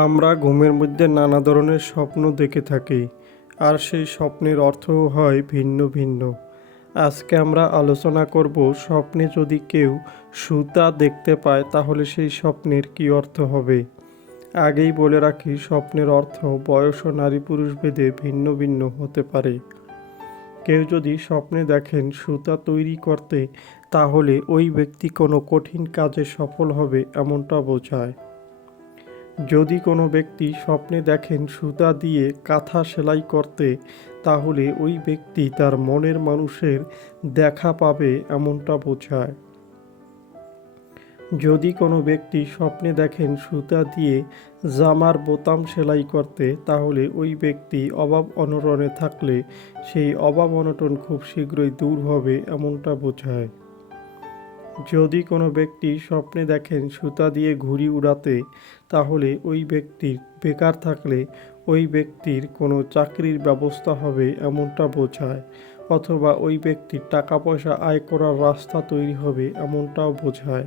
আমরা ঘুমের মধ্যে নানা ধরনের স্বপ্ন দেখে থাকি, আর সেই স্বপ্নের অর্থও হয় ভিন্ন ভিন্ন। আজকে আমরা আলোচনা করব স্বপ্নে যদি কেউ সুতা দেখতে পায়, তাহলে সেই স্বপ্নের কী অর্থ হবে? আগেই বলে রাখি, স্বপ্নের অর্থ বয়স ও নারী পুরুষ ভেদে ভিন্ন ভিন্ন হতে পারে। কেউ যদি স্বপ্নে দেখেন সুতা তৈরি করতে, তাহলে ওই ব্যক্তি কোনো কঠিন কাজে সফল হবে এমনটা বোঝায়। যদি কোনো ব্যক্তি স্বপ্নে দেখেন সুতা দিয়ে কাঁথা সেলাই করতে, তাহলে ওই ব্যক্তি তার মনের মানুষের দেখা পাবে এমনটা বোঝায়। যদি কোনো ব্যক্তি স্বপ্নে দেখেন সুতা দিয়ে জামার বোতাম সেলাই করতে, তাহলে ওই ব্যক্তি অভাব অনটনে থাকলে সেই অভাব অনটন খুব শীঘ্রই দূর হবে এমনটা বোঝায়। যদি কোনো ব্যক্তি স্বপ্নে দেখেন সুতা দিয়ে ঘুড়ি উড়াতে, তাহলে ওই ব্যক্তির বেকার থাকলে ওই ব্যক্তির কোনো চাকরির ব্যবস্থা হবে এমনটা বোঝায়, অথবা ওই ব্যক্তির টাকা পয়সা আয় করার রাস্তা তৈরি হবে এমনটাও বোঝায়।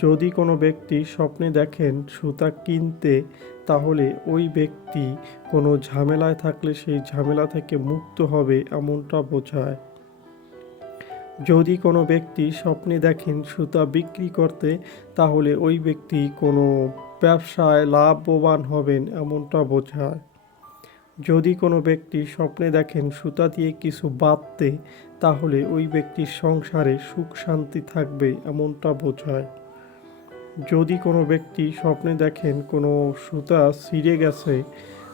যদি কোনো ব্যক্তি স্বপ্নে দেখেন সুতা কিনতে, তাহলে ওই ব্যক্তি কোনো ঝামেলায় থাকলে সেই ঝামেলা থেকে মুক্ত হবে এমনটা বোঝায়। যদি কোনো ব্যক্তি স্বপ্নে দেখেন সুতা বিক্রি করতে, তাহলে ওই ব্যক্তি কোনো ব্যবসায় লাভবান হবেন এমনটা বোঝায়। যদি কোনো ব্যক্তি স্বপ্নে দেখেন সুতা দিয়ে কিছু বাঁধতে, তাহলে ওই ব্যক্তির সংসারে সুখ শান্তি থাকবে এমনটা বোঝায়। যদি কোনো ব্যক্তি স্বপ্নে দেখেন কোনো সুতা ছিঁড়ে গেছে